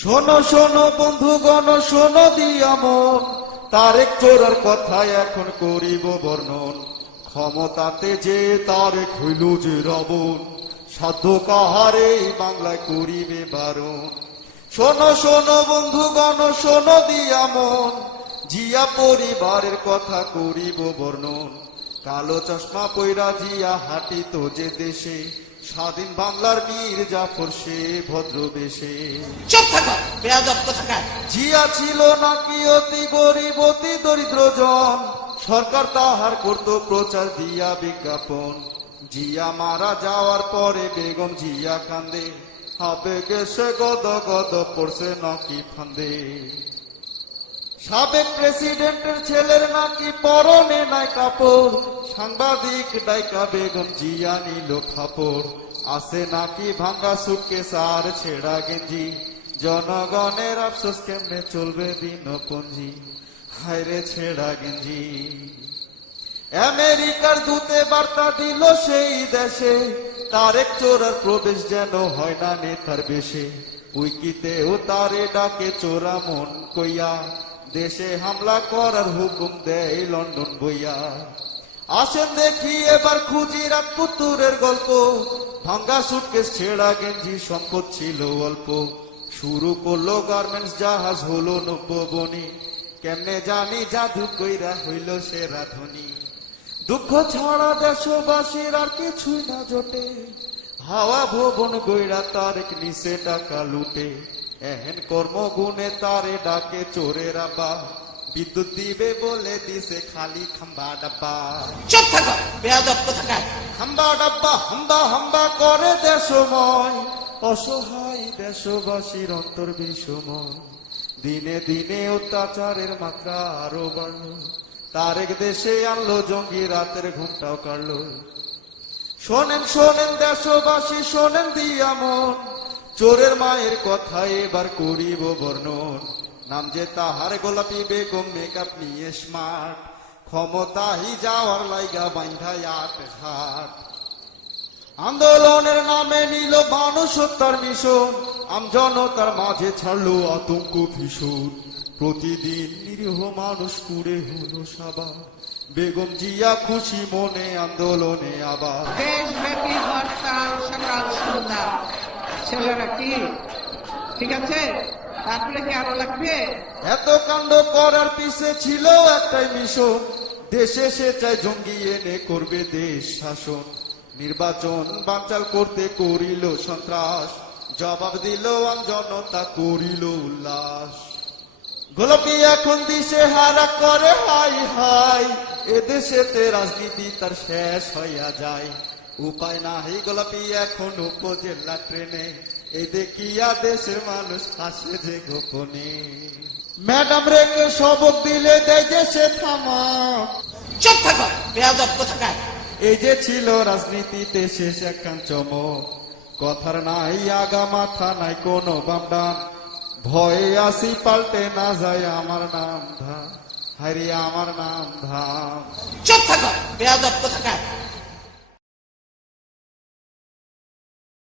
শোনো শোনো বন্ধুগণ শোনো দিয়া মন, তারেক চোরার কথায় এখন করিব বর্ণন। ক্ষমতাতে যে তারেক হইল যে রাবণ, সাধ্য কাহারে বাংলায় করিবে বারণ। শোনো শোনো বন্ধুগণ শোনো দিয়া মন, জিয়া পরিবারের কথা করিব বর্ণন। কালো চশমা পইরা জিয়া হাঁটিত যে দেশে, স্বাধীন বাংলার বীর জাফর সে ভদ্র বেশে। চুপ থাকো বেয়াদব কোথাকার। জিয়া ছিল নাকি অতি গরিব অতি দরিদ্র জন, সরকার তাহার করত প্রচার দিয়া বিজ্ঞাপন। জিয়া মারা যাওয়ার পরে বেগম জিয়া কান্দে, আবেগে সে গদ গদ পড়ছে নাকি ফান্দে। সাবেক প্রেসিডেন্টের ছেলের নাকি পরনে নাই কাপড়, সাংবাদিক ডাইকা বেগম জিয়া নিল খাপড়। আছে নাকি ভাঙ্গা সুটকেস আর ছেঁড়া গেঞ্জি, জনগণের আফসোস কেমনে চলবে দিনপঞ্জি। হায়রে ছেঁড়া গেঞ্জি। আমেরিকার দূতে বার্তা দিল সেই দেশে, তারেক চোরার প্রবেশ যেন হয় না নেতার বেশে। উইকিতেও তারে ডাকে চোরা মন কইয়া, দেশে হামলা করার হুকুম দেয় লন্ডন বইয়া। আসেন দেখি এবার খুঁজি রাজপুতুরের গল্প, ভাঙ্গা সুটকেস ছেঁড়া গেঞ্জি সম্পদ ছিল অল্প। শুরু করলো গার্মেন্টস জাহাজ হলো নব্যবনী, কেমনে জানি জাদু কইরা হইল সে রাধনী। দুঃখ ছাড়া দেশবাসীর আর কিছুই না জোটে, হাওয়া ভবন গইরা তারেক নিচে টাকা লুটে। এহেন কর্মগুণে তারে ডাকে চোরের আব্বা, বিদ্যুৎ দিবে বলে দিছে খালি খাম্বা ডাব্বা। চুপ থাকো বেয়াদব কোথাকার। হাম্বা ডাব্বা হাম্বা হাম্বা করে দেশময়, অসহায় দেশবাসীর অন্তর বিষময়। দিনে দিনে অত্যাচারের মাত্রা আরো বাড়লো, তারেক দেশে আনলো জঙ্গি রাতের ঘুমটাও কাটলো। শোনেন শোনেন দেশবাসী শোনেন দিয়া মন, চোরের মায়ের কথা এবার করিব বর্ণন। নাম যে তাহার গোলাপি বেগম, মেকআপ নিয়ে স্মার্ট, ক্ষমতাহি যাওয়ার লাইগা বান্ধায় আট ঘাট। আন্দোলনের নামে নিল মানুষ হত্যার মিশন, আমজনতার মাঝে ছাড়লো আতঙ্ক ভীষণ। প্রতিদিন নিরীহ মানুষ পুড়ে হলো সাবা, বেগম জিয়া খুশি মনে আন্দোলনে আবার। দেশব্যাপী হরতাল সকাল সন্ধ্যা। ছেলেরা কি ঠিক আছে? তারপরে কি আরো লাগবে? এত কাণ্ড করার পিছে ছিল একটাই মিশন, দেশে সে চাই জঙ্গি এনে করবে দেশ শাসন। নির্বাচন বানচাল করতে করিল সন্ত্রাস, জবাব দিল আমজনতা করিল উল্লাস। গোলাপি এখন দিশে হারা করে হাই হাই, এদেশেতে রাজনীতি তার শেষ হইয়া যায়। উপায় নাই গোলাপি এখন উপজেলা ট্রেনে, এই দেখিয়া দেশের মানুষ হাসে যে গোপনে। ম্যাডাম রেখে সবক দিলে দেয় দেশে থামা। চুপ থাকো বেয়াদব কোথাকার। এই যে ছিল রাজনীতিতে শেষ একখান চমক, কথার নাই আগা মাথা নাই কোনো বামডাম। ভয়ে আসি পাল্টে না যায় আমার নাম ধাম, হারিয়ে আমার নাম ধাম। চুপ থাকো বেয়াদব কোথাকার।